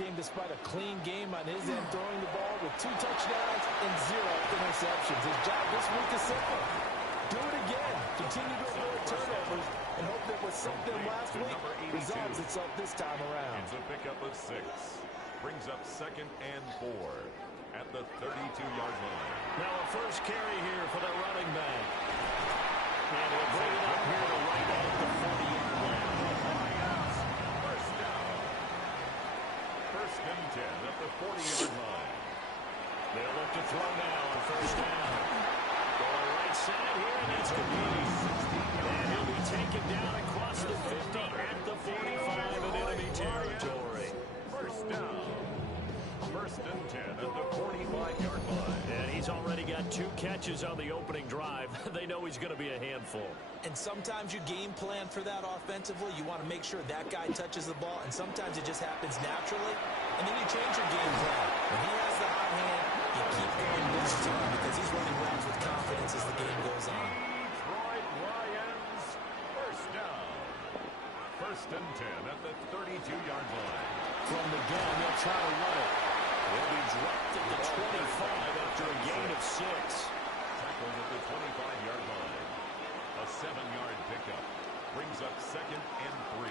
came despite a clean game on his end, throwing the ball with 2 touchdowns and 0 interceptions. His job this week is simple. Do it again. Continue to avoid turnovers and hope that what sent them last week resolves itself this time around. It's a pickup of 6. Brings up 2nd and 4 at the 32-yard line. Now a first carry here for the running back. And he'll bring it up here to right at the 40-yard line. First down. 1st and 10 at the 40-yard line. They'll look to throw now on first down. Going right side here, and that's complete. And he'll be taken down across the 50 at the 45 in enemy territory. First down. 1st and 10 at the 45-yard line. And he's already got 2 catches on the opening drive. They know he's going to be a handful. And sometimes you game plan for that offensively. You want to make sure that guy touches the ball, and sometimes it just happens naturally. And then you change your game plan. When he has the hot hand, you keep going this to him because he's running routes with confidence as the game goes on. Detroit Lions, first down. 1st and 10 at the 32-yard line. From the gun, they'll try to run it. He'll be dropped at the 25 after a gain of 6. Tackled at the 25-yard line. A 7-yard pickup. Brings up 2nd and 3.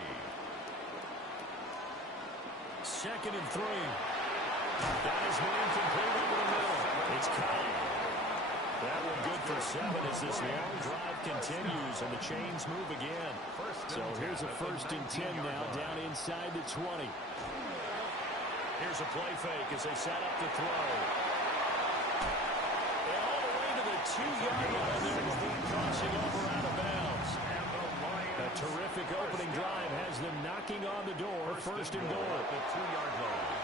2nd and 3. That is man complete over the middle. It's caught. That one good for 7 as this long drive continues and the chains move again. So here's a 1st and 10 now down inside the 20. Here's a play fake as they set up to throw. And all the way to the 2-yard line there before crossing over out of bounds. A terrific opening drive has them knocking on the door. 1st and goal. At the 2-yard line.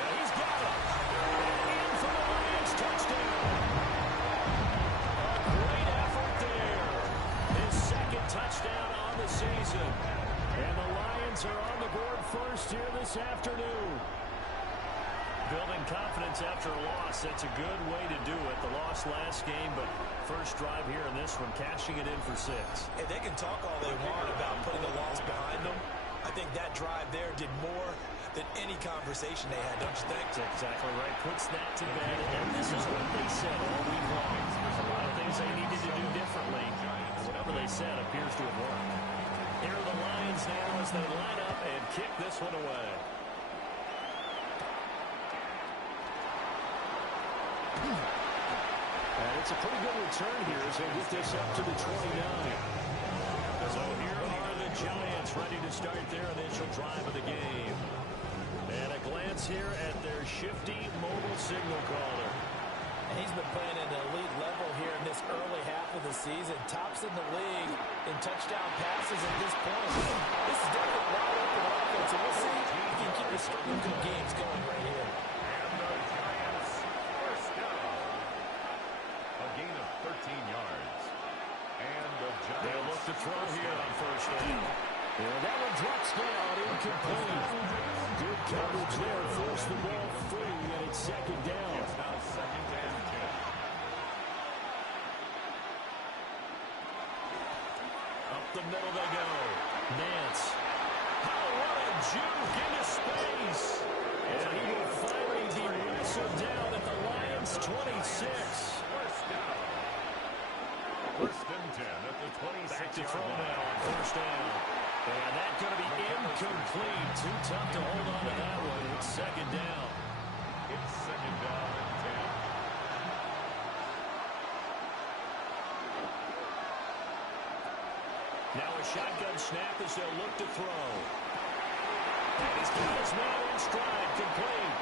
And he's got it. And in for the Lions touchdown. A great effort there. His 2nd touchdown on the season. And the Lions are on the board first here this afternoon. Building confidence after a loss, that's a good way to do it. The loss last game, but first drive here in this one, cashing it in for 6. And they can talk all they want about putting the loss behind them. I think that drive there did more than any conversation they had, don't you think? That's exactly right. Puts that to bed. And this is what they said all week long. There's a lot of things they needed to do differently. Whatever they said appears to have worked. Here are the Lions now as they line up and kick this one away. And it's a pretty good return here as they get this up to the 29. So here are the Giants ready to start their initial drive of the game. And a glance here at their shifty mobile signal caller. And he's been playing at an elite level here in this early half of the season. Tops in the league in touchdown passes at this point. This is definitely a wide open offense, and we'll see if he can keep a string of good games going right here. And the Giants, first down. A gain of 13 yards. And the Giants. They'll look to throw here on first down. And that one drops down, incomplete. Good coverage there, forced the ball free, and it's 2nd down. It's now 2nd and 10. Up the middle they go. Nance. Oh, what a juke into space. And he will finally be wrestled down at the Lions' 26. First down. 1st and 10 at the 26. Back to throw now on first down. And that's going to be incomplete. Too tough to hold on to that one. It's 2nd down. It's 2nd down and 10. Now a shotgun snap as they'll look to throw. And he's got his man in stride, complete.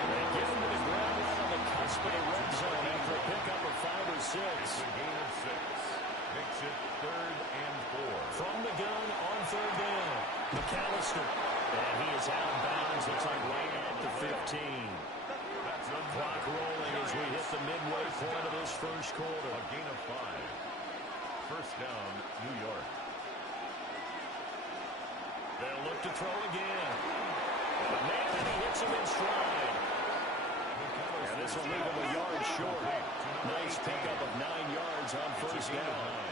They get him to the ground on the cusp of the red zone after a pickup of 5 or 6. It's a gain of 6. Makes it 3rd and 4. From the gun on 3rd down. McAllister. And he is out of bounds. Looks like right at the 15. That's a Clock rolling as we hit the midway point of this first quarter. A gain of 5. First down, New York. They'll look to throw again. And man, and he hits him in stride. And this will leave him a yard short. Nice pickup of 9 yards on first down.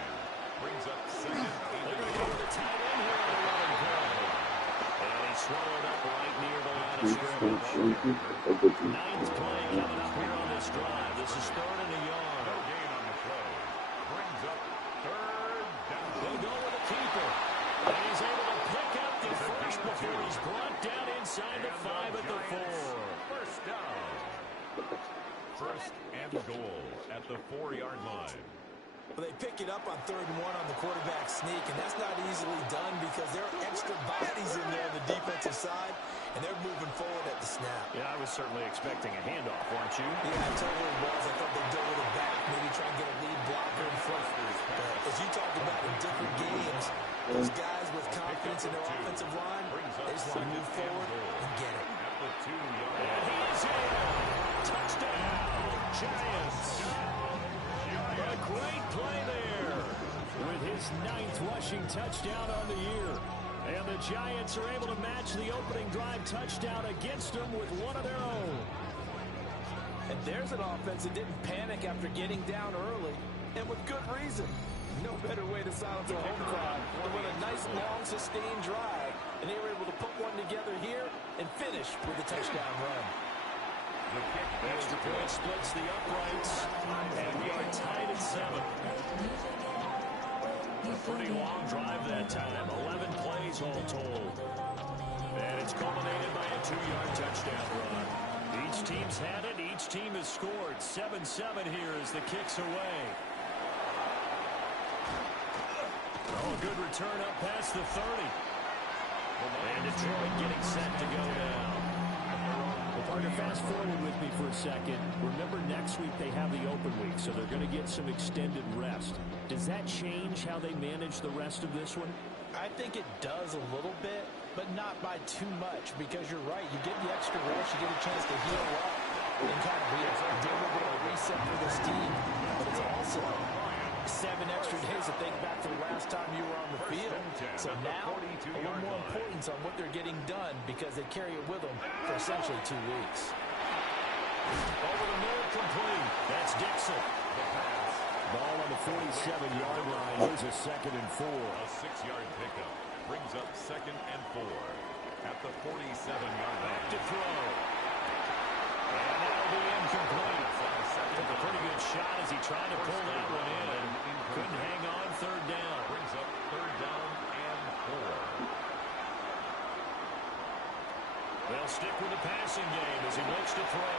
Brings up 2nd. They're going to go to the tight end here on the running play. And he's swallowed up right near line of scrimmage. Ninth play coming up here on this drive. This is 3rd and a yard. No gain on the play. Brings up 3rd down. They'll go with a keeper. And he's able to pick up the first before he's brought down inside the 5 at the 4. First down. First and goal at the 4-yard line. Well, they pick it up on 3rd and 1 on the quarterback sneak, and that's not easily done because there are extra bodies in there on the defensive side, and they're moving forward at the snap. Yeah, I was certainly expecting a handoff, weren't you? Yeah, I totally was. I thought they'd go with it back, maybe try and get a lead blocker in front. But as you talked about in different games, those guys with confidence in their offensive line, they just want to move forward and get it. At the 2-yard And he is in. Touchdown, Giants. A great play there with his 9th rushing touchdown on the year. And the Giants are able to match the opening drive touchdown against them with one of their own. And there's an offense that didn't panic after getting down early, and with good reason. No better way to silence a home crowd than with a nice, long, sustained drive. And they were able to put one together here and finish with a touchdown run. The kick Extra point splits the uprights, and we are tied at 7. A pretty long drive that time, 11 plays all told. And it's culminated by a 2-yard touchdown run. Each team's had it, each team has scored. 7-7 here as the kick's away. Oh, a good return up past the 30. And Detroit getting set to go down. Parker, fast forward with me for a second. Remember, next week they have the open week, so they're going to get some extended rest. Does that change how they manage the rest of this one? I think it does a little bit, but not by too much, because you're right. You get the extra rest, you get a chance to heal up and kind of do a little bit of a reset for this team. But it's also 7 extra days to think back to the last time you were on the field. So now, a little more importance on what they're getting done because they carry it with them for essentially 2 weeks. Over the middle, complete. That's Dixon. Ball on the 47-yard line. Here's a 2nd and 4. A 6-yard pickup brings up 2nd and 4 at the 47-yard line. To throw. And that'll be incomplete. Took a pretty good shot as he tried to pull that one in. Couldn't hang on. 3rd down. Brings up 3rd down and 4. They'll stick with the passing game as he looks to throw.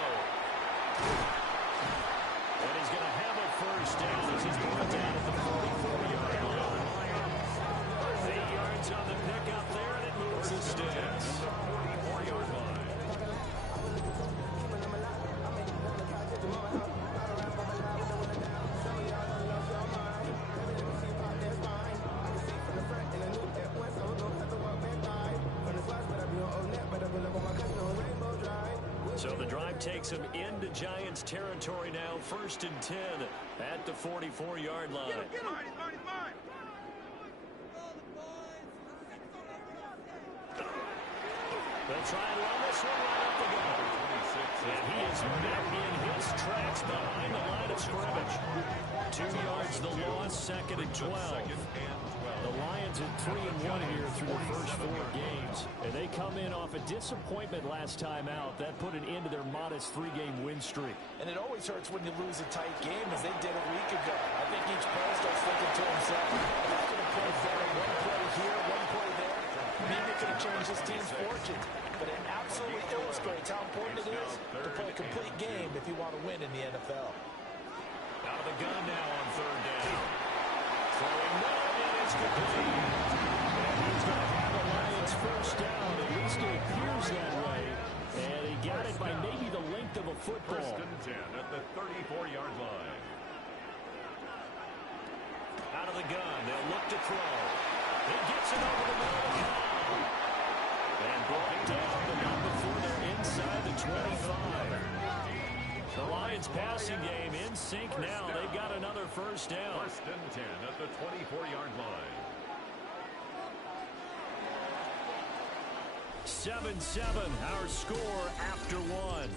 And he's going to have a 1st down as he's brought down at the 44-yard line. 8 yards on the pickup there, and it moves the sticks. 44-yard line. So the drive takes him into Giants territory now. 1st and 10 at the 44-yard line. They'll try and run this one right up the gut. And he is met in his tracks behind the line of scrimmage. 2 yards the loss, 2nd and 12. The Lions at 3-1 here through the first 4 games. And they come in off a disappointment last time out. That put an end to their modest 3-game win streak. And it always hurts when you lose a tight game, as they did a week ago. I think each player starts thinking to himself, I'm not going to play better. One play here, one play there. Maybe it could have changed his team's fortunes. But it absolutely illustrates how important it is to play a complete game if you want to win in the NFL. Out of the gun now on 3rd down. Throwing no, and it's complete. And he's going to have a Lions 1st down. At least it appears that way. And he got it by maybe the length of a football. 1st and 10 at the 34-yard line. Out of the gun, they'll look to throw. He gets it over the middle. And brought down the one before they're inside the 25. The Lions passing game in sync now. They've got another 1st down. 1st and 10 at the 24-yard line. 7-7, our score after 1.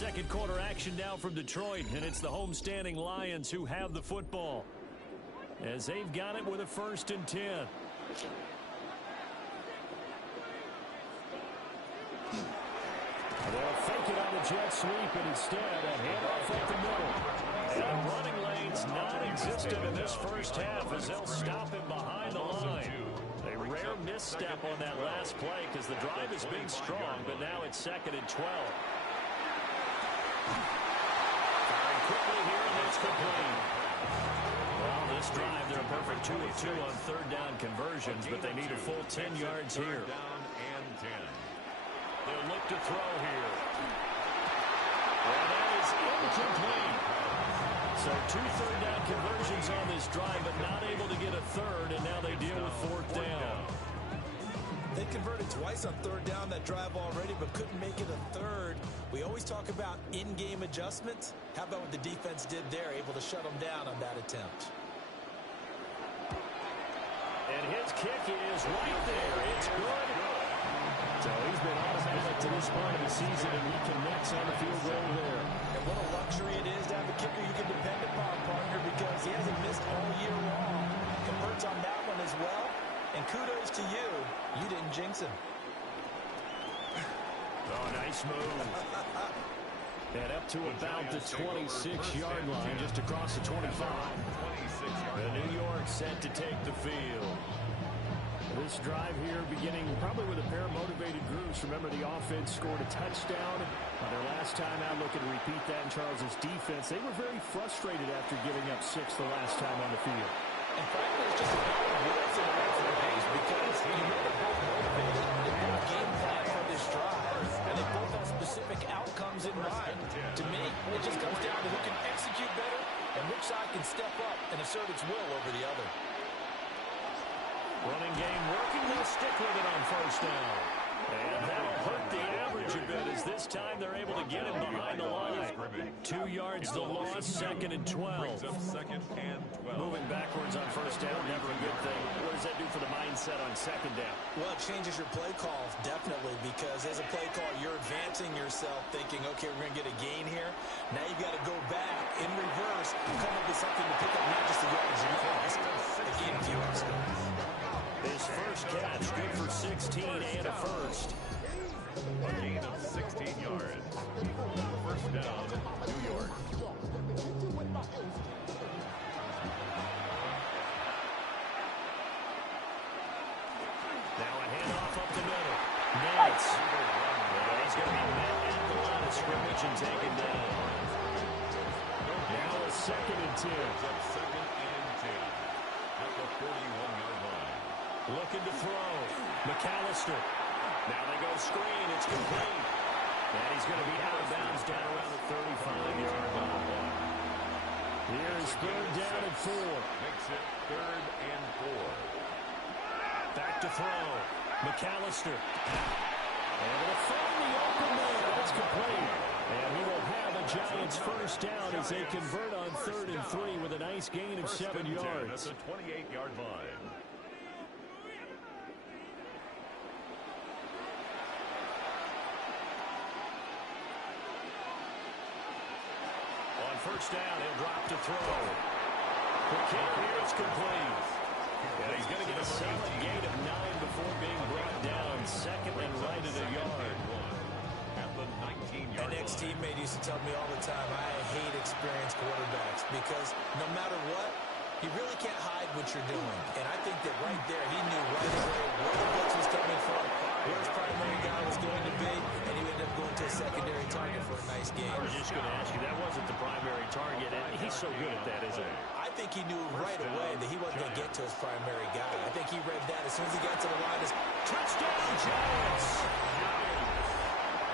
Second quarter action now from Detroit, and it's the homestanding Lions who have the football as they've got it with a 1st and 10. They'll fake it on the jet sweep, and instead a handoff up the middle. And the running lane's non-existent in this first half as they'll stop him behind the line. A rare misstep on that last play because the drive has been strong, but now it's 2nd and 12. Firing quickly here, and it's complete. Well, this drive, they're a perfect 2 of 2 on 3rd down conversions, but they need a full 10 yards here. Down and 10. They'll look to throw here. And that is incomplete. So 2 third down conversions on this drive, but not able to get a third, and now they deal with 4th down. They converted twice on 3rd down that drive already, but couldn't make it a 3rd. We always talk about in-game adjustments. How about what the defense did there, able to shut them down on that attempt? And his kick is right there. It's good. So he's been automatic to this part of the season, and he connects on the field goal there. And what a luxury it is to have a kicker you can depend upon, partner, because he hasn't missed all year long. Converts on that one as well. And kudos to you. You didn't jinx him. Oh, nice move. And up to about the 26-yard line, just across the 25. The New York set to take the field. This drive here beginning probably with a pair of motivated groups. Remember, the offense scored a touchdown on their last time out. Looking to repeat that in Charles' defense. They were very frustrated after giving up 6 the last time on the field. And frankly, it's just a matter of words in the referees because you know they're both motivated. They both game plan for this drive, and they both have specific outcomes in mind. To me, it just comes down to who can execute better and which side can step up and assert its will over the other. Running game working. They'll stick with it on 1st down. And that'll hurt the average a bit as this time they're able to get him behind the line. 2 yards the loss, 2nd and 12. Moving backwards on 1st down, never a good thing. What does that do for the mindset on 2nd down? Well, it changes your play call, definitely, because as a play call, you're advancing yourself thinking, okay, we're going to get a gain here. Now you've got to go back in reverse and come up with something to pick up not just the yards you lost, but gain a few extra. His first catch, good for 16 and a first. A gain of 16 yards. 1st down, New York. Now a handoff up the middle. Nance. He's going to be met at the line of scrimmage and taken down. Now a 2nd and 10. 2nd and 10. At the 41-yard line. Looking to throw. McAllister. Now they go screen. It's complete. And he's going to be out of bounds down around the 35-yard line. Here's 3rd down and 4. Makes it 3rd and 4. Back to throw. McAllister. And they'll find the open man. That's complete. And he will have a Giants 1st down as they convert on 3rd and 3 with a nice gain of 7 yards. At the 28-yard line. On 1st down, he'll drop to throw. McKinnon here, it's complete. And he's going to get a solid gain of 9 before being brought down. 2nd and right at a yard. At the 19-yard My next teammate used to tell me all the time, I hate experienced quarterbacks because no matter what, you really can't hide what you're doing. And I think that right there, he knew right away where the blitz was coming from, where his primary guy was going to be, and he ended up going to a secondary target for a nice game. I was just going to ask you, that wasn't the primary target. And he's so good at that, isn't he? I think he knew right away that he wasn't going to get to his primary guy. I think he read that as soon as he got to the line. Touchdown, Giants!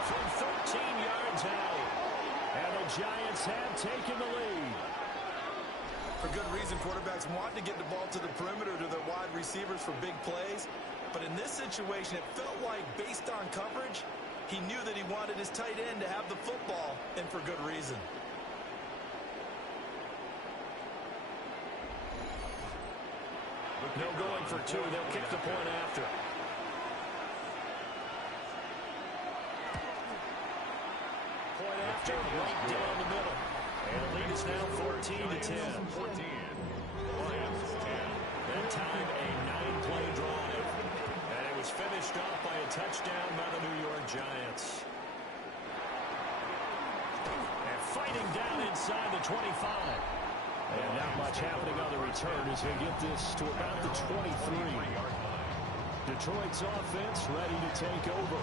From 13 yards out. And the Giants have taken the lead. For good reason, quarterbacks want to get the ball to the perimeter to their wide receivers for big plays. But in this situation, it felt like, based on coverage, he knew that he wanted his tight end to have the football, and for good reason. No going for 2. They'll kick the point after. Point after. Buster right down the middle. And the lead is now 14-10. 14. Lions 10. That time a 9-play drive. And it was finished off by a touchdown by the New York Giants. And fighting down inside the 25. And not much happening on the return as they get this to about the 23. Detroit's offense ready to take over.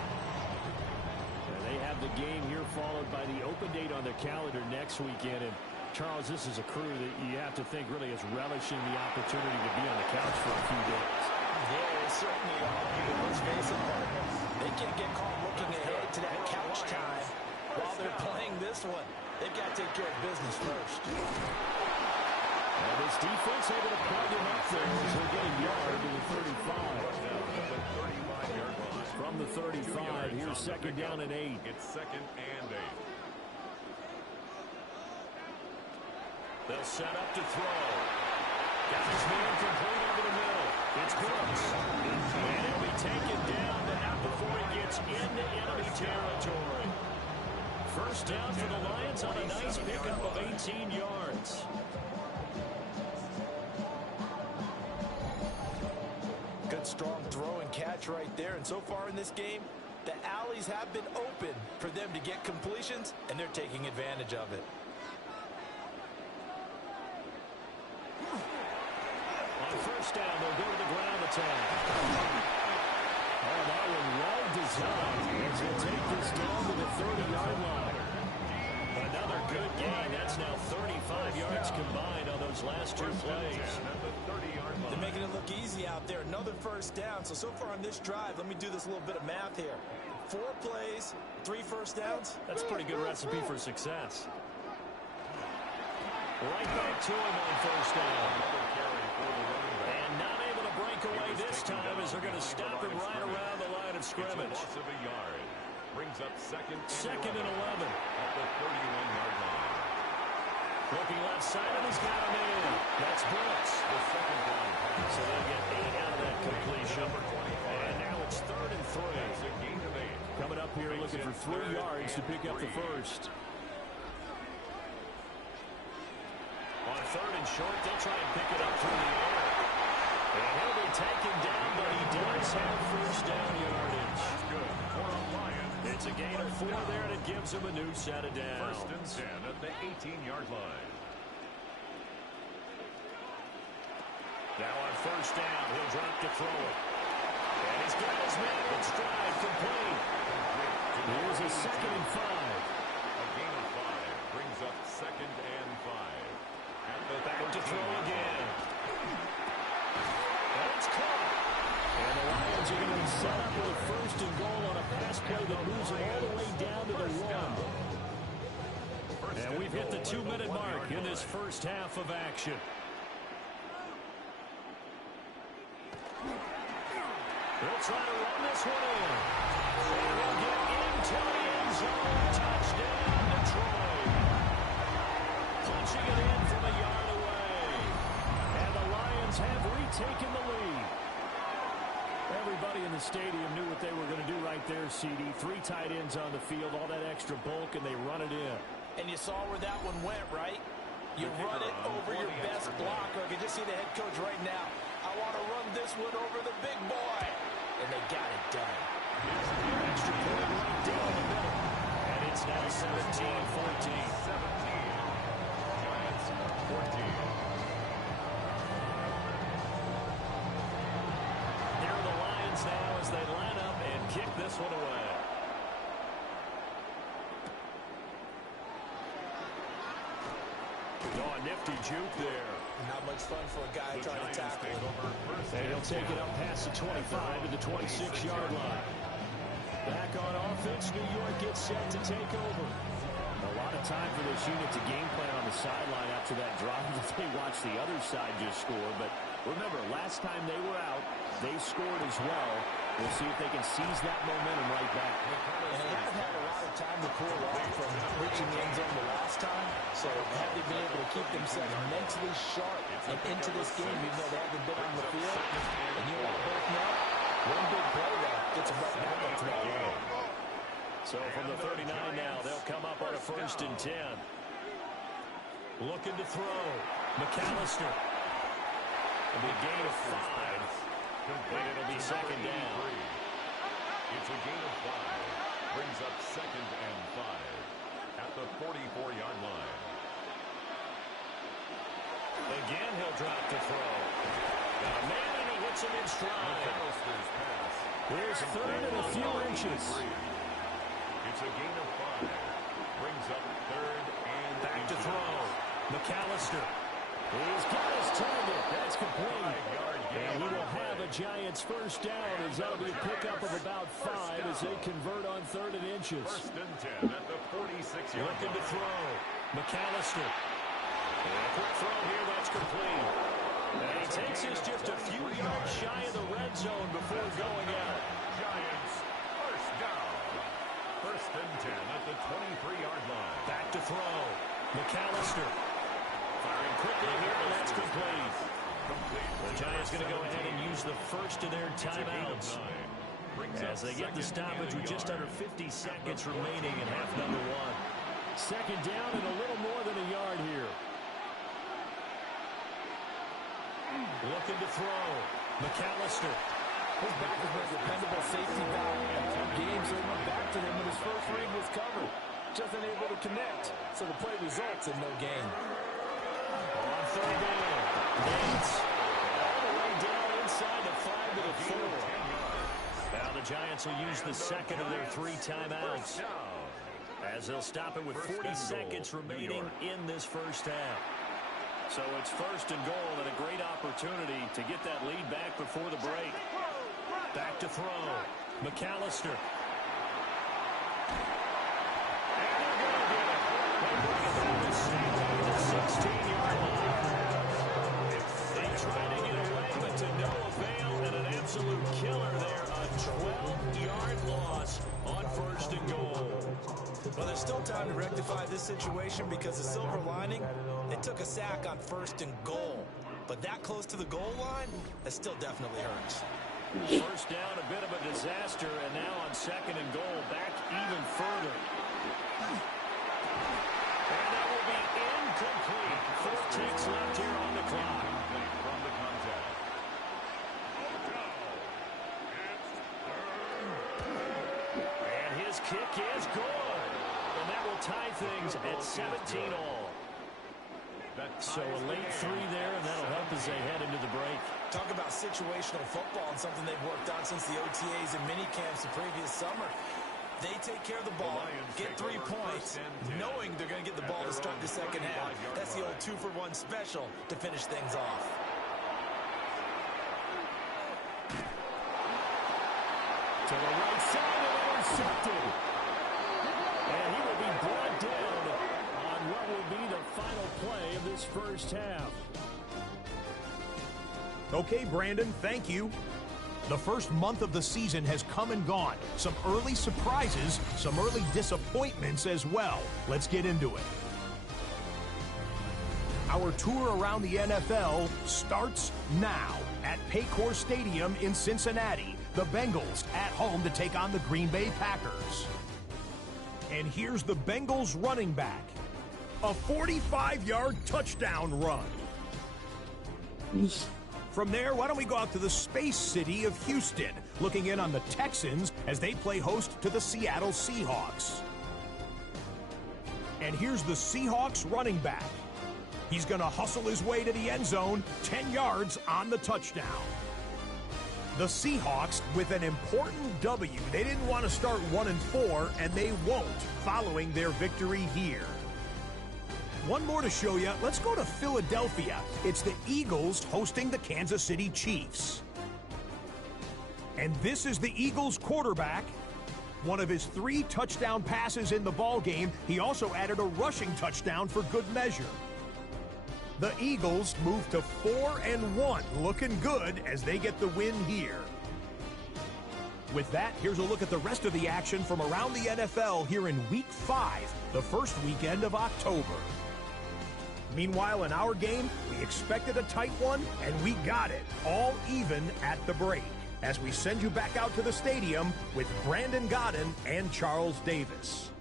And they have the game here followed by the open date on their calendar next weekend. And Charles, this is a crew that you have to think really is relishing the opportunity to be on the couch for a few days. Yeah, they certainly are. Let's face it, they can't get caught looking ahead to that couch time while they're playing this one. They've got to take care of business first. And this defense able to plug him up there as they're getting yard to the 35. From the 35, here's second down and 8. It's second and 8. They'll set up to throw. Got his man complete over the middle. It's Brooks. And he'll be taken down, but not before he gets into enemy territory. First down for the Lions on a nice pickup of 18 yards. Good strong throw and catch right there. And so far in this game, the alleys have been open for them to get completions, and they're taking advantage of it. On first down, they'll go to the ground attack. Oh, that one well designed as they take this down to the 30-yard line. Another good gain. That's now 35 yards combined on those last two plays. They're making it look easy out there. Another first down. So far on this drive, let me do this little bit of math here. 4 plays, 3 first downs. That's a pretty good recipe for success. Right back to him on first down. And not able to break away this time as they're going to stop him right around the line of scrimmage. Loss of a yard. Brings up second and 11. At the 31-yard line. Looking left side, and he's got a man. That's Brooks. The second down pass. So they get 8 out of that completion. And now it's 3rd and 3. It's a gain of 8. Coming up here looking for 3 yards to pick up the first. On 3rd and short, they'll try and pick it up through the air. And he'll be taken down, but he does have first down yardage. That's good for a Lion. It's a gain of 4 there, and it gives him a new set of downs. 1st and 10 at the 18-yard line. Now on first down, he'll drop to throw it. And he's got his man in stride, complete. Here's a 2nd and 5. A gain of 5 brings up 2nd and 5. At the Back to throw again. And it's caught. And the Lions are going to be set up with a 1st and goal on a pass play that moves them all the way down to the 1. And we've hit the 2-minute mark in this first half of action. They'll try to run this one in. And they'll get into the end zone. Touchdown, Detroit. Punching it in from a yard away. And the Lions have retaken the lead. Everybody in the stadium knew what they were going to do right there, CD. 3 tight ends on the field, all that extra bulk, and they run it in. And you saw where that one went, right? You run it over your best blocker. You can just see the head coach right now. I want to run this one over the big boy. And they got it done. Extra point right down the middle. And it's now 17-14. 17. Giants 14. Here are the Lions now as they line up and kick this one away. Oh, nifty juke there. Not much fun for a guy trying to tackle him. And he'll take it up past the 25 to the 26-yard line. Back on offense, New York gets set to take over. A lot of time for this unit to game plan on the sideline after that drive that they watched the other side just score. But remember, last time they were out, they scored as well. We'll see if they can seize that momentum right back. And they haven't had a lot of time to cool off from reaching the end zone the last time. So have they been able to keep themselves mentally sharp and into this game, even though they haven't been on the field? And you want to both know, one big play there gets them right back up to that line. So from the 39 now, they'll come up on a 1st first and 10. Looking to throw. McAllister. It'll be a gain of 5. And it'll be second down. It's a gain of 5. Brings up second and 5 at the 44-yard line. Again, he'll drop to throw. Got a man, and he hits him in stride. McAllister's pass. Here's third and a few inches. It's a gain of 5. Brings up third and Back to throw. McAllister. He's got his target. That's complete. And he will have a Giants first down as that'll be a pickup of about 5 as they convert on third and inches. First and 10 at the 46-yard line. Looking to throw. McAllister. And a quick throw here. That's complete. And he takes us just a few yards shy of the red zone before going out. Giants first down. First and 10 at the 23-yard line. Back to throw. McAllister. Firing quickly here, and that's complete. The Giants going to go ahead and use the first of their timeouts as they get the stoppage with just under 50 seconds remaining in half number 1. Second down and a little more than a yard here. Looking to throw. McAllister. His back has been a dependable safety valve all game, so he went back to him when his first read was covered. Just unable to connect, so the play results in no gain. On third down. Bates. All the way down inside the 5 to the 4. Now the Giants will use the second of their 3 timeouts as they'll stop it with 40 seconds remaining in this first half. So it's first and goal and a great opportunity to get that lead back before the break. Back to throw. McAllister. And they're going to get it. They bring it down to the 16-yard line. They tried to get away, but to no avail, and an absolute killer there. A 12-yard loss on first and goal. Well, there's still time to rectify this situation because the silver lining, they took a sack on first and goal. But that close to the goal line, that still definitely hurts. First down, a bit of a disaster, and now on second and goal, back even further. And that will be incomplete. 4 ticks left here on the clock. From the contact. And his kick is good. And that will tie things at 17 all. So a late 3 there, and that'll help as they head into the break. Talk about situational football and something they've worked on since the OTAs and mini camps the previous summer. They take care of the ball, get 3 points, knowing they're going to get the ball to start the second half. That's the old 2-for-1 special to finish things off. To the right side and intercepted. And he will be brought down on what will be the final play of this first half. Okay, Brandon, thank you. The first month of the season has come and gone. Some early surprises, some early disappointments as well. Let's get into it. Our tour around the NFL starts now at Paycor Stadium in Cincinnati. The Bengals at home to take on the Green Bay Packers. And here's the Bengals running back. A 45-yard touchdown run. From there, why don't we go out to the space city of Houston, looking in on the Texans as they play host to the Seattle Seahawks. And here's the Seahawks running back. He's going to hustle his way to the end zone, 10 yards on the touchdown. The Seahawks with an important W. They didn't want to start 1-4, and they won't following their victory here. One more to show you. Let's go to Philadelphia. It's the Eagles hosting the Kansas City Chiefs. And this is the Eagles quarterback. One of his 3 touchdown passes in the ballgame. He also added a rushing touchdown for good measure. The Eagles move to 4-1, looking good as they get the win here. With that, here's a look at the rest of the action from around the NFL here in Week 5, the first weekend of October. Meanwhile, in our game, we expected a tight one, and we got it, all even at the break, as we send you back out to the stadium with Brandon Godden and Charles Davis.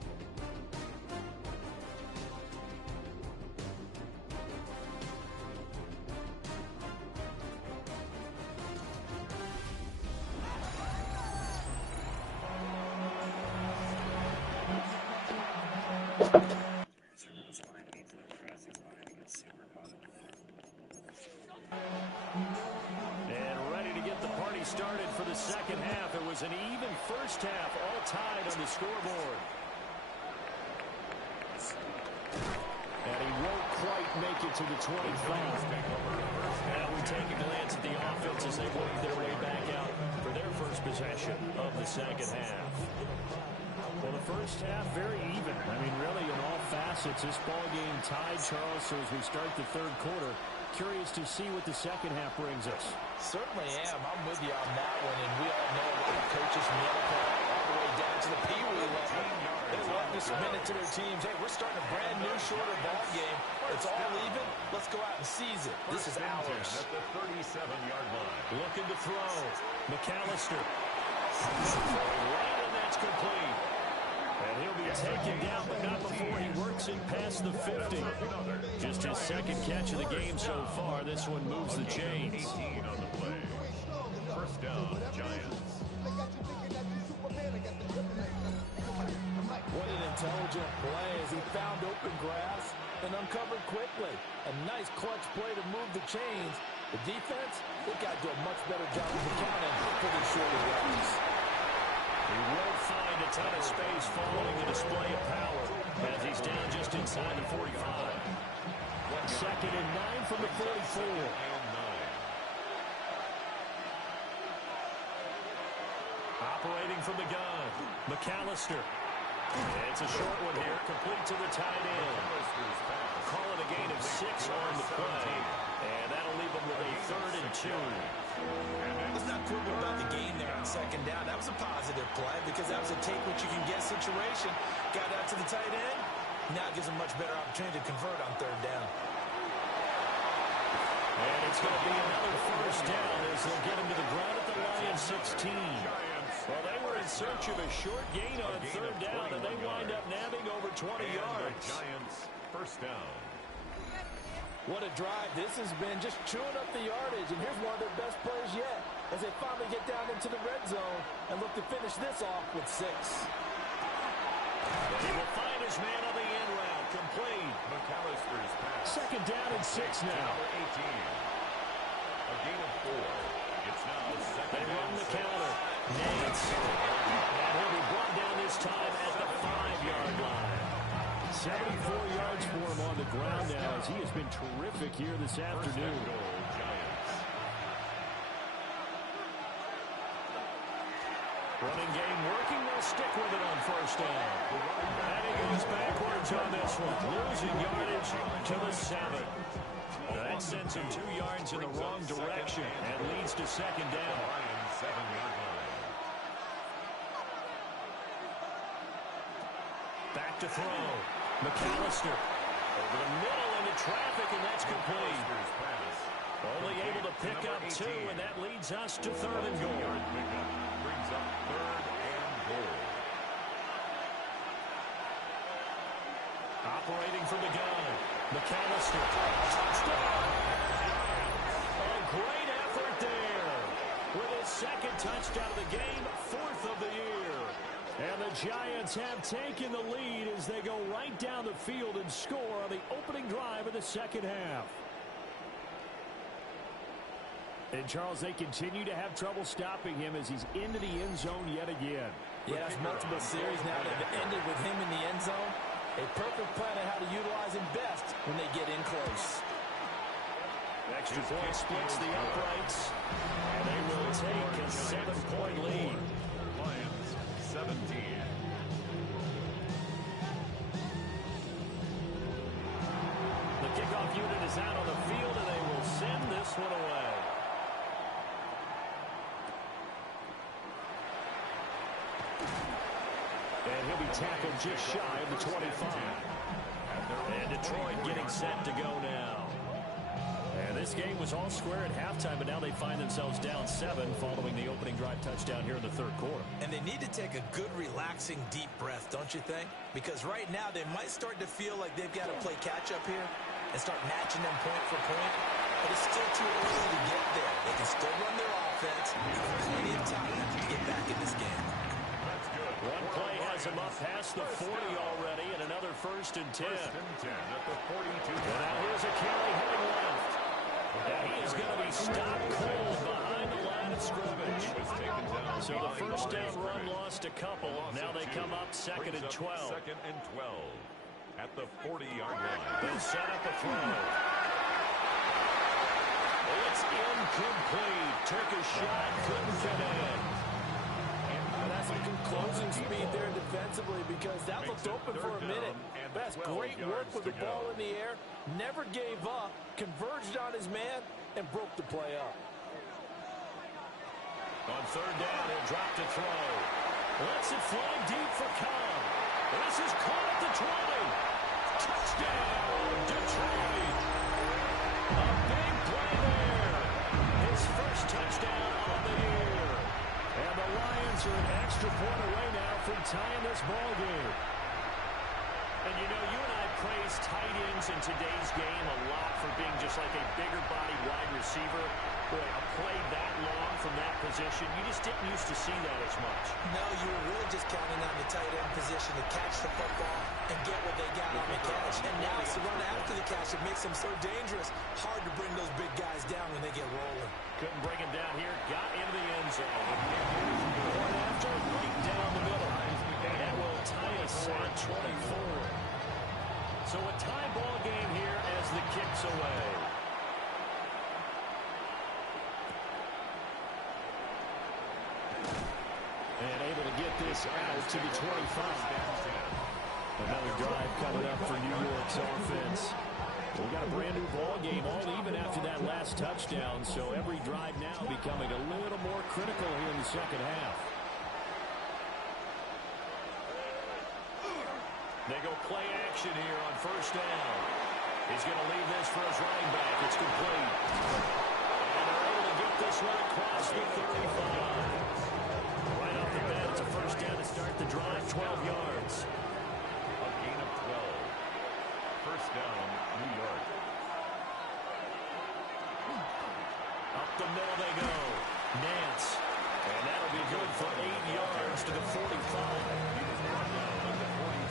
And ready to get the party started for the second half. It was an even first half, all tied on the scoreboard. And he won't quite make it to the 25. Now we take a glance at the offense as they work their way back out for their first possession of the second half. Well, the first half, very even. I mean, really, in all facets, this ball game tied, Charles. So as we start the third quarter, curious to see what the second half brings us. Certainly am. I'm with you on that one, and we all know that the coaches from the NFL all the way down to the Pee Wee level, they love to submit it to their teams. Hey, we're starting a brand new, shorter ball game. It's all even. Let's go out and seize it. This is ours. At the 37-yard line. Looking to throw. McAllister. Right, and that's complete. And he'll be taken down, but not before he works it past the 50. Just his second catch of the game so far. This one moves the chains. 18 on the play. First down, Giants. What an intelligent play as he found open grass and uncovered quickly. A nice clutch play to move the chains. The defense, they got to do a much better job of accounting for these shorter routes. He won't find a ton of space following the display of power as he's down just inside the 45. 2nd and 9 from the 44. Operating from the gun, McAllister. It's a short one here, complete to the tight end. Call it a gain of 6 on the play, and that'll leave them with a 3rd and 2. Let's not quibble about the game there on second down. That was a positive play because that was a take-what-you-can-get situation. Got out to the tight end. Now it gives them much better opportunity to convert on 3rd down. And it's going to be another first down as they'll get him to the ground at the Lions 16. Well, they were in search of a short gain on 3rd down, and they wind up nabbing over 20 yards. Giants, first down. What a drive this has been, just chewing up the yardage. And here's one of their best plays yet as they finally get down into the red zone and look to finish this off with 6. And he will find his man on the end route, complete. McAllister's pass. 2nd down and 6 now. Number 18. A gain of 4. It's now They 2nd run and the 6. counter. Nance. And he'll be brought down this time at the 5-yard line. 74 yards for him on the ground now as he has been terrific here this afternoon. Running game working. They'll stick with it on 1st down. And he goes backwards on this one. Losing yardage to the 7. That sends him 2 yards in the wrong direction and leads to 2nd down. 7-yard line. Back to throw. McAllister over the middle into traffic, and that's complete. Only able to pick up 2, and that leads us to 3rd and goal. Brings up 3rd and goal. Operating from the gun. McAllister. Touchdown! A great effort there. With his 2nd touchdown of the game, 4th of the year. And the Giants have taken the lead as they go right down the field and score on the opening drive of the second half. And, Charles, they continue to have trouble stopping him as he's into the end zone yet again. Yeah, that's multiple series now that have ended with him in the end zone. A perfect plan on how to utilize him best when they get in close. Extra point splits the uprights, and they will take a 7-point lead. Lions, 17. The kickoff unit is out on the field, and they will send this one away. And he'll be tackled just shy of the 25. And Detroit getting set to go now. And this game was all square at halftime, but now they find themselves down 7 following the opening drive touchdown here in the 3rd quarter. And they need to take a good, relaxing, deep breath, don't you think? Because right now they might start to feel like they've got to play catch-up here and start matching them point for point. But it's still too early to get there. They can still run their offense. Plenty of time to get back in this game. One play has him up past the 40 already, and another first and 10. First and 10 at the 42. And now here's a carry heading left. And he is going to be stopped cold behind the line of scrimmage. So the first down run lost a couple. Now they come up second and 12. Second and 12 at the 40-yard line. They'll set up a throw. It's incomplete. Took a shot, couldn't connect. And that's some good closing speed there defensively because that looked open for a minute. That's great work with the ball in the air. Never gave up, converged on his man, and broke the play up. On third down, he'll drop to throw. Lets it fly deep for Cobb. This is caught at the 20. Touchdown, Detroit. A big play there. His first touchdown on the year. And the Lions are an extra point away now from tying this ball game. And you know, you and I praise tight ends in today's game a lot for being just like a bigger body wide receiver. Boy, a play that long from that position, you just didn't used to see that as much. No, you were really just counting on the tight end position to catch the football and get what they got on the catch. And now it's the run after the catch that makes them so dangerous. Hard to bring those big guys down when they get rolling. Couldn't bring him down here. Got into the end zone. One after, right down the middle. And that will tie us at 24. So a tie ball game here as the kick's away. And able to get this out to the 25. Another drive coming up for New York's offense. We got a brand new ball game, all even after that last touchdown. So every drive now becoming a little more critical here in the second half. They go play action here on first down. He's going to leave this for his running back. It's complete. And they're able to get this one across the 35. Right off the bat, it's a first down to start the drive, 12 yards. A gain of 12. First down, New York. Up the middle they go. Nance. And that'll be good for 8 yards to the 45.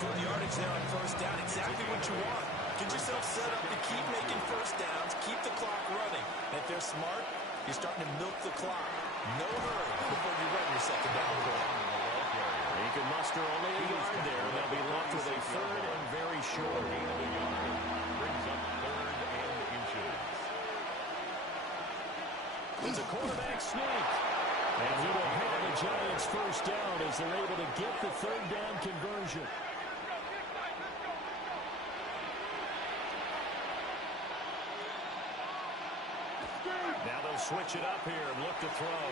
Good yardage there on first down. Exactly what you want. Get yourself set up to keep making first downs, keep the clock running. And if they're smart, you're starting to milk the clock. No hurry before you run your second down goal. He can muster only a yard there. They'll be left with a third and very short. Brings up third and inches. It's a quarterback sneak. And he will have the Giants first down as they're able to get the third down conversion. Now they'll switch it up here and look to throw.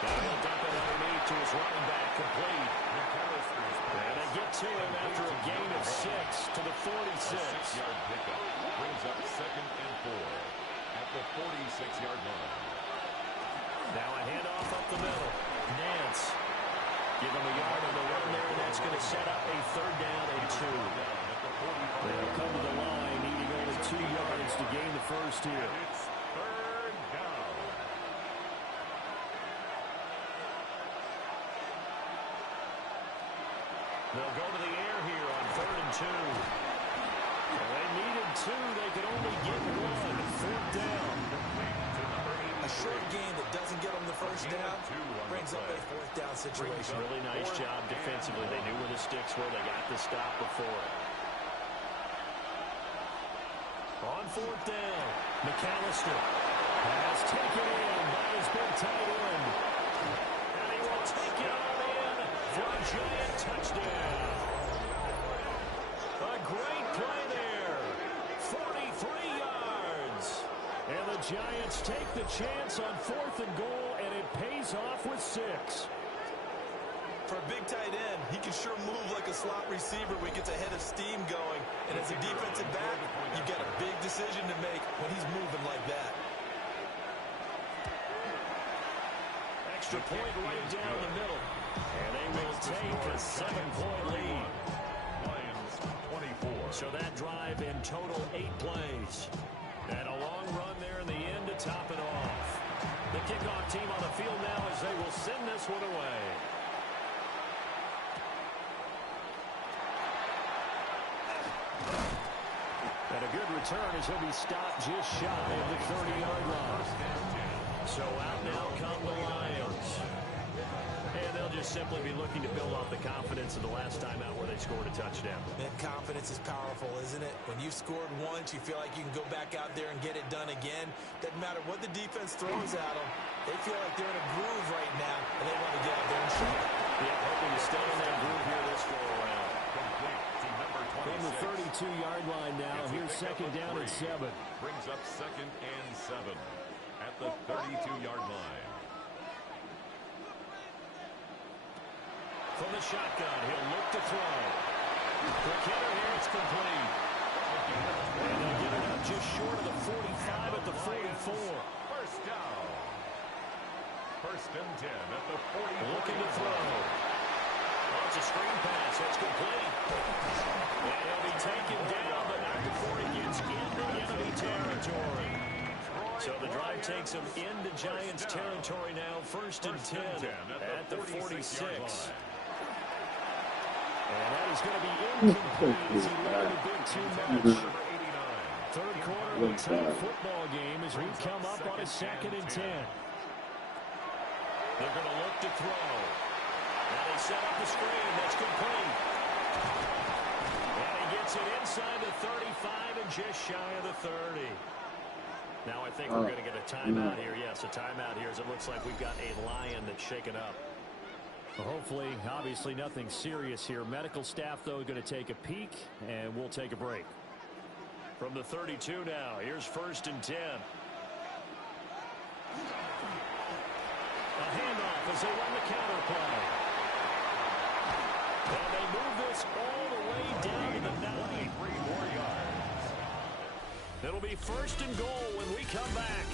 Now he'll dump it underneath to his running back, complete. And they get to him after a gain of 6 to the 46. 6-yard pickup brings up second and 4 at the 46-yard line. Now a handoff up the middle. Nance. Give him a yard on the run there, and that's going to set up a third down and 2. They'll come to the line, needing only 2 yards to gain the first here. It's third down. They'll go to the air here on third and 2. Well, they needed 2. They could only get 1. Fourth down. A short gain that doesn't get them the first down brings up a fourth down situation. Really nice job defensively. They knew where the sticks were. They got the stop before it. On fourth down, McAllister has taken in by his big tight end. And he will take it on in for a Giant touchdown. A great play there. 43 yards. And the Giants take the chance on fourth and goal, and it pays off with 6. For a big tight end, he can sure move like a slot receiver when he gets a head of steam going. And as a defensive back, you've got a big decision to make when he's moving like that. Extra point right down the middle. And they will take a 7-point lead. Lions 24. So that drive in total 8 plays. And a long run there in the end to top it off. The kickoff team on the field now as they will send this one away. good return as he'll be stopped just shy of the 30-yard line. So out now come the Lions. And they'll just simply be looking to build off the confidence of the last time out where they scored a touchdown. That confidence is powerful, isn't it? When you've scored once, you feel like you can go back out there and get it done again. Doesn't matter what the defense throws at them. They feel like they're in a groove right now, and they want to get out there and show it. Yeah, hoping to stay in that groove here this go-around. From the 32-yard line now, here's second down and 7. Brings up second and 7 at the 32-yard line. From the shotgun, he'll look to throw. Quick hitter here, it's complete. And they'll get it up just short of the 45 at the 44. First down. First and 10 at the 40. Looking to throw. Oh, it's a screen pass. It's complete. And he'll be taken down, but not before he gets into enemy territory. So the drive takes him into Giants territory now. First and 10 at the 46. And that is going to be incomplete as he loaded a bit too much. Third quarter of a tight football game as we come up on a second and 10. They're going to look to throw. Now they set up the screen. That's complete. And he gets it inside the 35 and just shy of the 30. Now I think we're going to get a timeout here. Yes, a timeout here as it looks like we've got a Lion that's shaken up. Well, hopefully, obviously nothing serious here. Medical staff, though, going to take a peek, and we'll take a break. From the 32 now, here's first and 10. A handoff as they run the counter play. And they move this all the way down to the 9. 3 more yards. It'll be first and goal when we come back.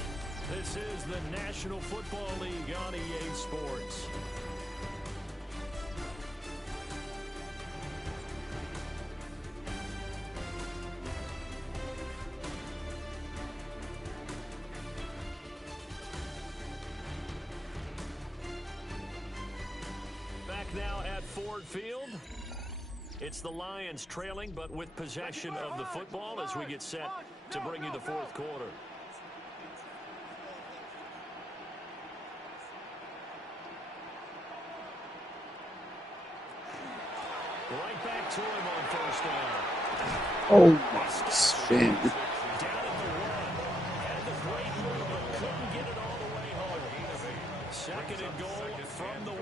This is the National Football League on EA Sports. Now at Ford Field, it's the Lions trailing, but with possession of the football as we get set to bring you the fourth quarter. Right back to him on first down. Oh, my spin. Down at the 1. Had the great move, but couldn't get it all the way home. Second and goal from the 1.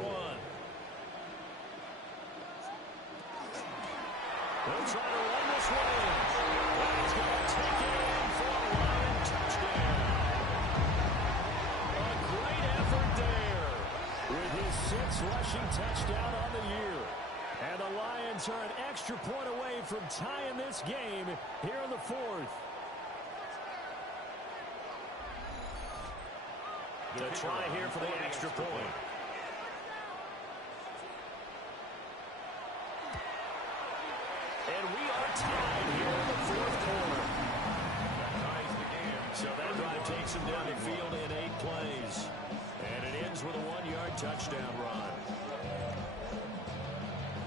They'll try to run this one in. And he's going to take it in for a Lion touchdown. A great effort there with his 6th rushing touchdown on the year. And the Lions are an extra point away from tying this game here in the 4th. The try here for the extra point. And we are tied here in the 4th quarter. So that drive takes him down the field in 8 plays. And it ends with a 1-yard touchdown run.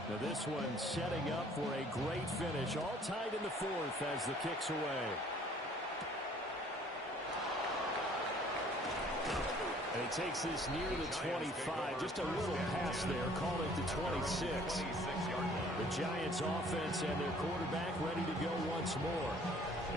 Now this one setting up for a great finish. All tied in the 4th as the kick's away. And he takes this near the 25. Just a little pass there. Call it the 26. The Giants offense and their quarterback ready to go once more.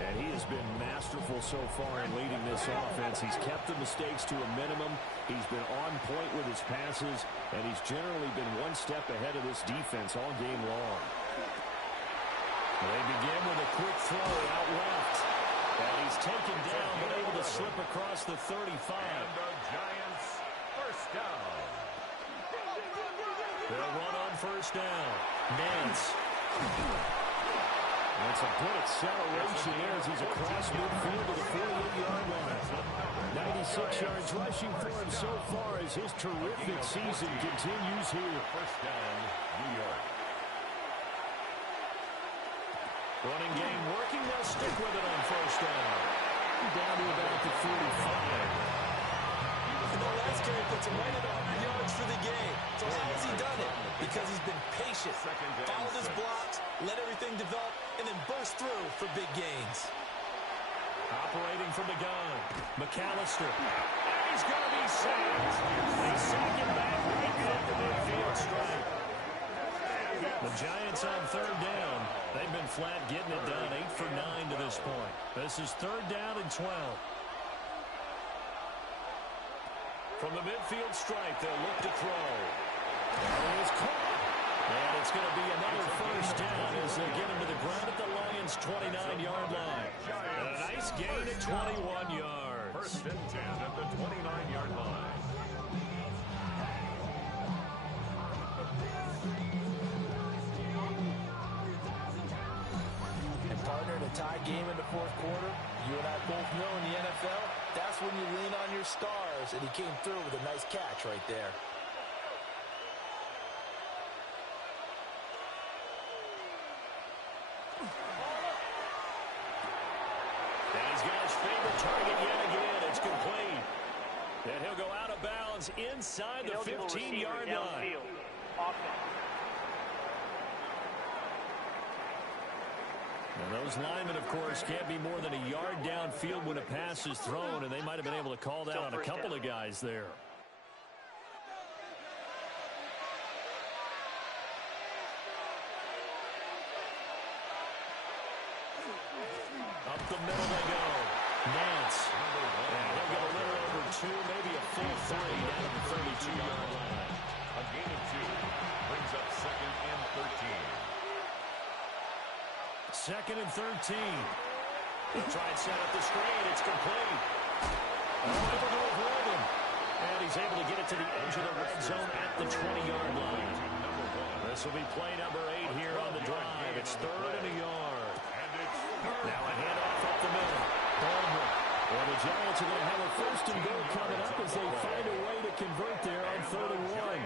And he has been masterful so far in leading this offense. He's kept the mistakes to a minimum. He's been on point with his passes. And he's generally been one step ahead of this defense all game long. They begin with a quick throw out left. And he's taken down but able to slip across the 35. And the Giants first down. They'll run on first down. Nance. That's a good acceleration there as he's across midfield to the 48-yard line. 96 yards rushing for him so far as his terrific season continues here. First down, New York. Running game working. They'll stick with it on first down. Down to about the 45. The last carry puts him right at 100 yards for the game. So how has he done it? Because he's been patient, followed his blocks, let everything develop, and then burst through for big gains. Operating from the gun, McAllister. And he's going to be sacked. They sack him back right from the midfield stripe. The Giants on third down. They've been flat getting it done. 8 for 9 to this point. This is third down and 12. From the midfield stripe, they'll look to throw. And it's caught. And it's going to be another first down as they get him to the ground at the Lions' 29-yard line. And a nice gain at 21 yards. First and 10 at the 29-yard line. And partner, in a tie game in the fourth quarter, you and I both know in the NFL, that's when you lean on your stars, and he came through with a nice catch right there. And he's got his favorite target yet again. It's complete. And he'll go out of bounds inside the 15-yard line. And those linemen, of course, can't be more than a yard downfield when a pass is thrown, and they might have been able to call that on a couple of guys there. Up the middle they go. Nance. And they'll get a little over 2, maybe a full 3 down at the 32-yard line. A gain of 2 brings up second and 13. Second and 13. They'll try and set up the screen. It's complete. Able to avoid him. And he's able to get it to the edge of the red zone at the 20-yard line. This will be play number 8 here on the drive. It's third and a yard. Now a handoff up the middle. Baldwin. Well, the Giants are going to have a first and goal coming up as they find a way to convert there on third and 1.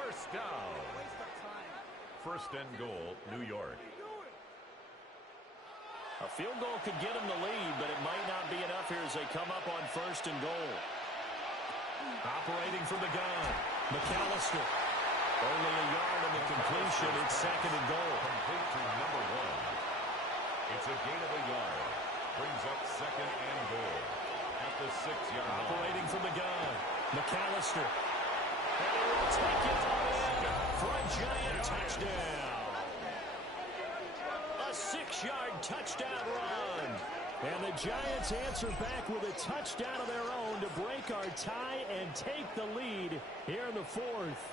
First down. First and goal, New York. A field goal could get them the lead, but it might not be enough here as they come up on first and goal. Operating from the gun, McAllister. Only a yard on the completion. It's second and goal. Complete to number 1. It's a gain of a yard. Brings up second and goal at the 6-yard line. Operating from the gun, McAllister. And he will take it all in for a Giant touchdown. A 6-yard touchdown run. And the Giants answer back with a touchdown of their own to break our tie and take the lead here in the fourth.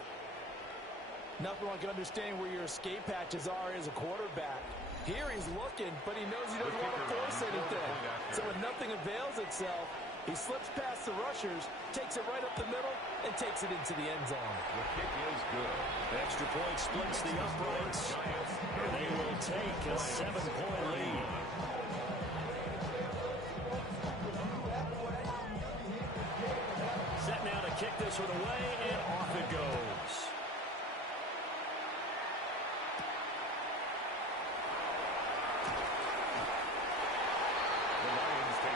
Nothing like understanding where your escape hatches are as a quarterback. Here he's looking, but he knows he doesn't want to force anything. So when nothing avails itself, he slips past the rushers, takes it right up the middle, and takes it into the end zone. The kick is good. Extra point splits the uprights, and they will take a 7-point lead. Set now to kick this one away, and off it goes.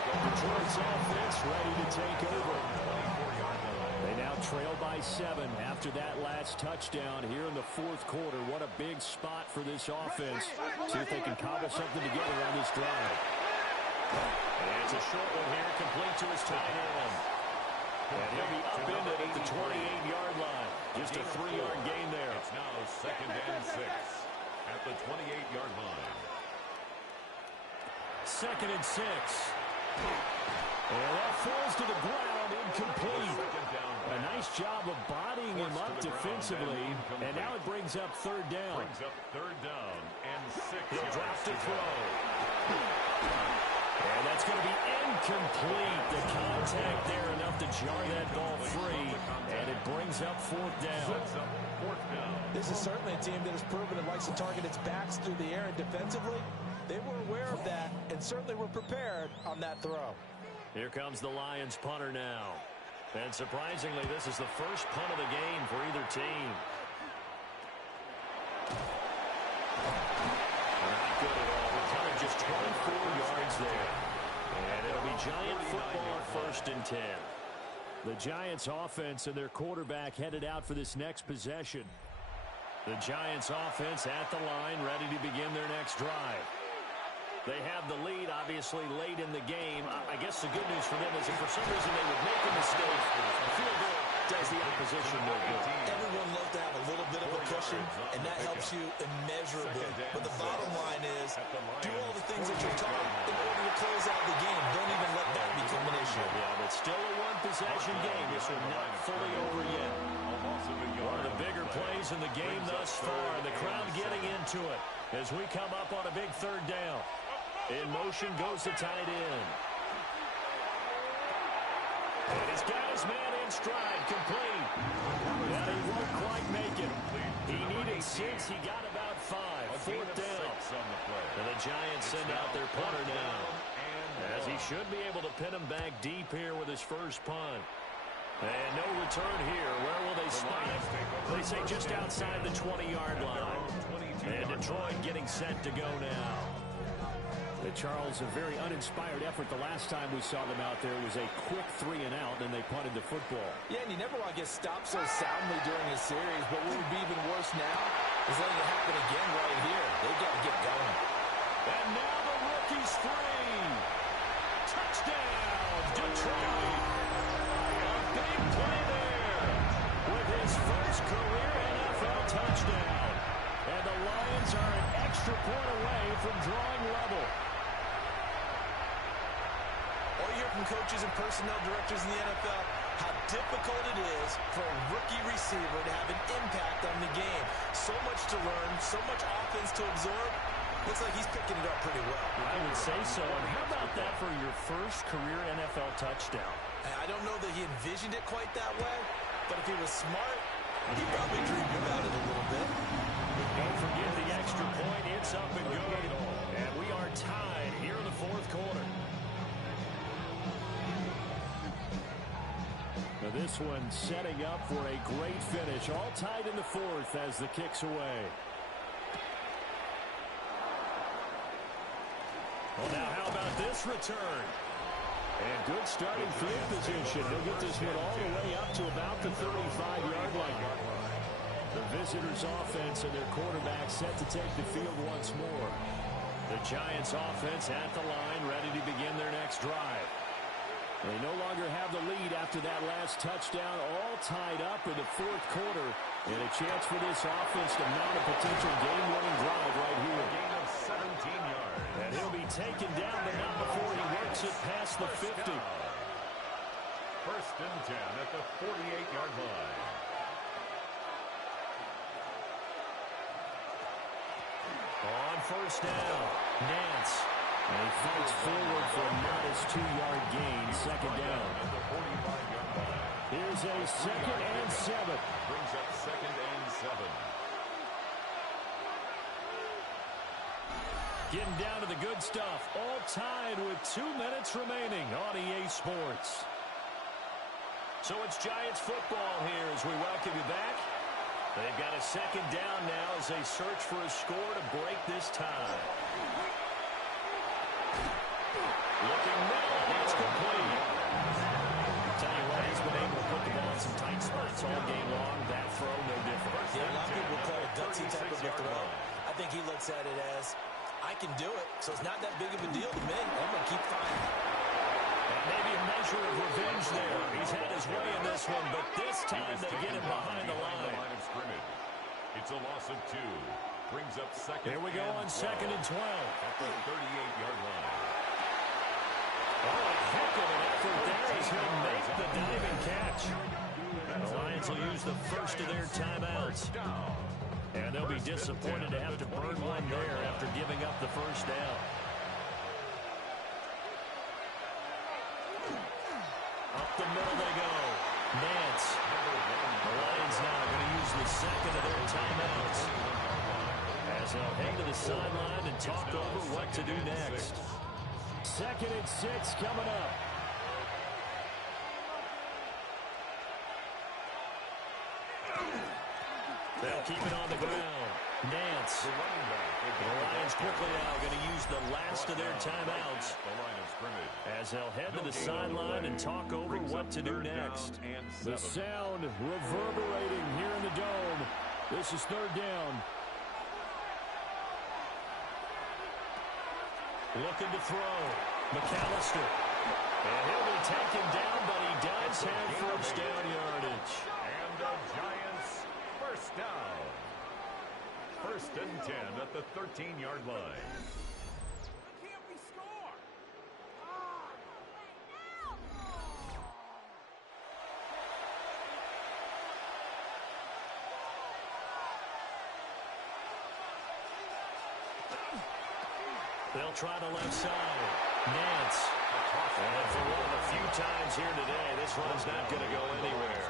Detroit's offense ready to take over. They now trail by 7 after that last touchdown here in the fourth quarter. What a big spot for this offense. See if they can cobble something together on this drive. And it's a short one here, complete to his tight end. And he'll be upended at the 28-yard line. Just a 3-yard gain there. It's now second and 6 at the 28-yard line. Second and 6. And that falls to the ground, incomplete. A nice job of bodying him up defensively, and now it brings up third down. Brings up third down and 6. He'll drop to throw. And that's going to be incomplete. The contact there enough to jar that ball free, and it brings up fourth down. This is certainly a team that has proven it likes to target its backs through the air, and defensively, they were aware of that and certainly were prepared on that throw. Here comes the Lions punter now. And surprisingly, this is the first punt of the game for either team. Not good at all. Return just 24 yards there. And it'll be Giant football, first and 10. The Giants offense and their quarterback headed out for this next possession. The Giants offense at the line, ready to begin their next drive. They have the lead, obviously, late in the game. I guess the good news for them is if for some reason they would make a mistake, a field goal does the opposition no good. Everyone loves to have a little bit of a cushion, and that helps you immeasurably. But the bottom line is, do all the things that you're taught in order to close out the game. Don't even let that become an issue. Yeah, but still a one-possession game. This one not fully over yet. One of the bigger plays in the game thus far. The crowd getting into it as we come up on a big third down. In motion goes the tight end. And he's got his man in stride, complete. But he won't quite make it. He needed 6. He got about 5. Fourth down. And the Giants send out their punter now, as he should be able to pin him back deep here with his first punt. And no return here. Where will they spot him? They say just outside the 20-yard line. And Detroit getting set to go now. Charles, a very uninspired effort the last time we saw them out there. It was a quick 3 and out, and they punted the football. Yeah, and you never want to get stopped so soundly during a series, but what would be even worse now is letting it happen again right here. They've got to get going. And now the rookie's free. Touchdown, Detroit. A big play there with his first career NFL touchdown. And the Lions are an extra point away from drawing level. All you hear from coaches and personnel directors in the NFL, how difficult it is for a rookie receiver to have an impact on the game. So much to learn, so much offense to absorb. Looks like he's picking it up pretty well. I would say so. And how about that for your first career NFL touchdown? I don't know that he envisioned it quite that way, but if he was smart, he probably dreamed about it a little bit. Don't forget the extra point. It's up and good. And we are tied here in the fourth quarter. Now this one setting up for a great finish. All tied in the fourth as the kick's away. Well, now how about this return? And good starting field position. He'll get this one all the way up to about the 35-yard line. The visitors' offense and their quarterback set to take the field once more. The Giants' offense at the line, ready to begin their next drive. They no longer have the lead after that last touchdown, all tied up in the fourth quarter. And a chance for this offense to mount a potential game-winning drive right here. A gain of 17 yards. And he'll be taken down, but not before he works it past the 50. First and 10 at the 48-yard line. On first down, Nance. And he fights forward for a modest 2-yard gain, second down. Here's a 2nd and 7. Brings up 2nd and 7. Getting down to the good stuff. All tied with 2 minutes remaining on EA Sports. So it's Giants football here as we welcome you back. They've got a second down now as they search for a score to break this tie. Looking now, it's complete. Tell you what, he's been able to put the ball in some tight spots all game long. That throw, no different. Yeah, a lot of people call it gutsy type of a throw. I think he looks at it as, I can do it, so it's not that big of a deal to me. I'm going to keep fighting. And maybe a measure of revenge there. He's had his way in this one, but this time they get him behind the line. It's a loss of 2. Brings up 2nd. Here we go on 2nd and 12. At the 38-yard line. Oh, a heck of an effort there as he'll make the diving catch. The Lions will use the first of their timeouts. And they'll be disappointed to have to burn one there after giving up the first down. Up the middle they go. Nance. The Lions now going to use the second of their timeouts, as they'll head to the sideline and talk over what to do next. 2nd and 6 coming up. They'll keep it on the ground. Nance. The Lions quickly now going to use the last of their timeouts, as they'll head to the sideline and talk over what to do next. The sound reverberating here in the dome. This is 3rd down. Looking to throw. McAllister. And he'll be taken down, but he does have first down yardage. And the Giants first down. 1st and 10 at the 13-yard line. They'll try the left side. Nance. And for one of the few times here today, this run's not going to go anywhere.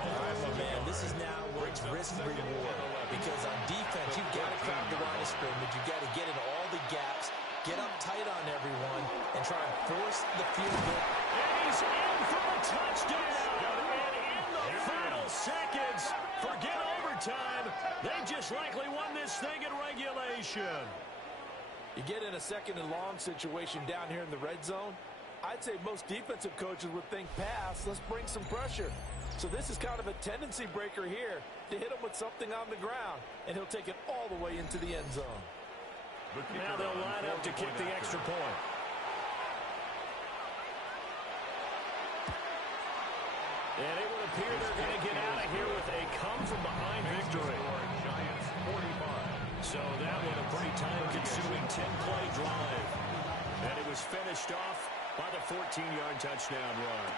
Oh, man, this is now where it's risk-reward. Because on defense, you've got to crowd the line of scrimmage. You've got to get into all the gaps, get up tight on everyone, and try and force the field goal. And he's in for a touchdown. And in the final seconds, forget overtime. They just likely won this thing in regulation. You get in a second and long situation down here in the red zone, I'd say most defensive coaches would think pass, let's bring some pressure. So this is kind of a tendency breaker here to hit him with something on the ground, and he'll take it all the way into the end zone. Now they'll line up to kick the extra point. And it would appear they're going to get out of here with a come-from-behind victory. Giants 45. So that was a pretty time-consuming 10-play drive. And it was finished off by the 14-yard touchdown run.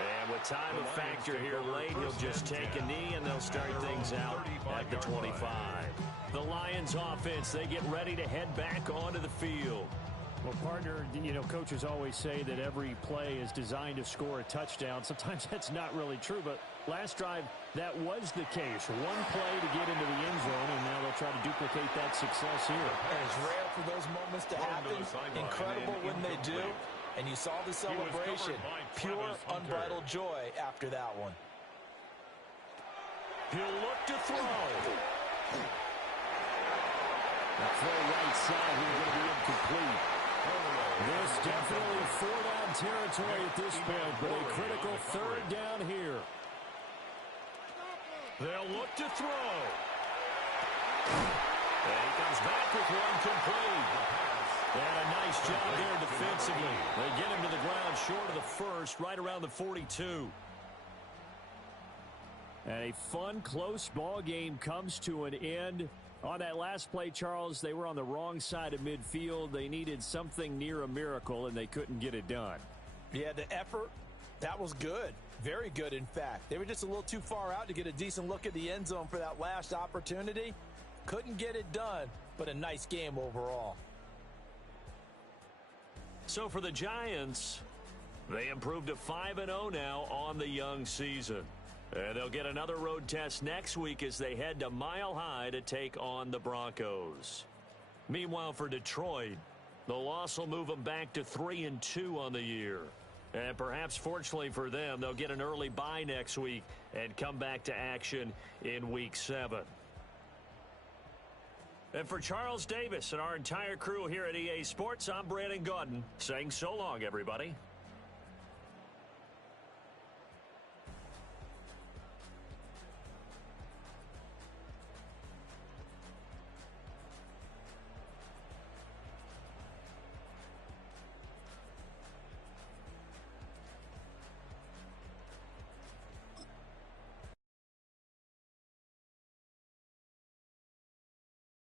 And with time a factor here late, he'll just take a knee and they'll start things out at the 25. The Lions offense, they get ready to head back onto the field. Well, partner, you know, coaches always say that every play is designed to score a touchdown. Sometimes that's not really true, but last drive, that was the case. One play to get into the end zone, and now they'll try to duplicate that success here. And it's rare for those moments to happen. Incredible when they do. And you saw the celebration. Pure, unbridled joy after that one. He'll look to throw. The throw right side here going to be incomplete. This definitely four-down territory at this point, but a critical third down here. They'll look to throw. And he comes back with one complete. And a nice job there defensively. They get him to the ground short of the first, right around the 42. And a fun, close ball game comes to an end. On that last play, Charles, they were on the wrong side of midfield. They needed something near a miracle, and they couldn't get it done. Yeah, the effort, that was good. Very good, in fact. They were just a little too far out to get a decent look at the end zone for that last opportunity. Couldn't get it done, but a nice game overall. So for the Giants, they improved to 5-0 now on the young season. And they'll get another road test next week as they head to Mile High to take on the Broncos. Meanwhile, for Detroit, the loss will move them back to 3-2 on the year. And perhaps fortunately for them, they'll get an early bye next week and come back to action in Week 7. And for Charles Davis and our entire crew here at EA Sports, I'm Brandon Gaudin saying so long, everybody.